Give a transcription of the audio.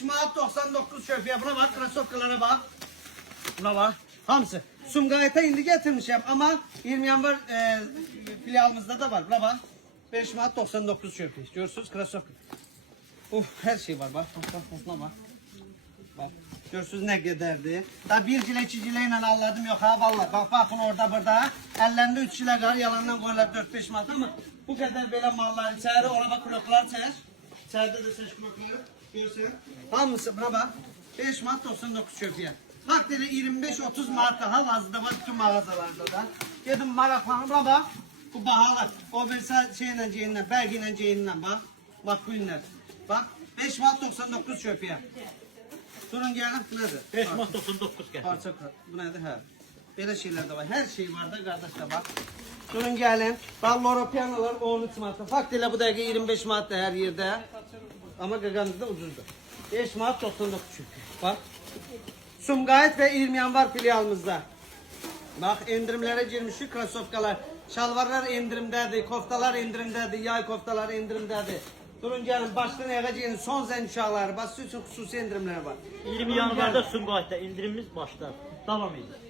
5 manat 99 köpüye. Buna bak, krasovkalara bak. Buna bak. Hamısı. Sumqayıta indi getirmişim ama 20 yanvar filialımızda da var. Buna bak. 5 manat 99 köpüye. Görürsünüz krasovka. Her şey var bak. Buna bak. Bak. Görürsünüz ne kadardı. Da bir cile 2 cile ile anladım yok ha vallahi. Bak bakın orada burada. Ellerinde 3 cile var. Yalandan koyarlar 4-5 manat ama bu kadar böyle mallar içeri. Ona bak kulaklar çeş. İçeride de seç kulakları. Görürsün. Hamısı buna bak. 5 manat 99 köpüye. Bak dedi 25-30 manat daha fazla var bütün mağazalarda da. Dedim maraklanıma bak. Bu bahalı. O mesela şeyle ceyinden, belgeyle ceyinden bak. Bak bu ünler. Bak 5 manat 99 köpüye. Durun gelin bu nedir? 5 manat 99 gətir. Parça bu nedir? Hə. Belə şeyler de var. Her şey var da kardeşler bak. Durun gelin. Bak Loropianolar 13 manat. Fakt ile bu dakika 25 manat da her yerde. Ama Gagan'da da ucuzdur. 5 manat 99 çünkü. Bak. Sumqayıt ve 20 yanvar filialımızda. Bak indirimlere girmişik krasovkalar. Şalvarlar indirimdedir, koftalar indirimdedir, yay koftalar indirimdedir. Durun gelin baştan yağacağın son zençalar, basın için xüsusi indirimler var. 20 yanvarda Sumqayıtda indirimimiz başlar. Davam edir.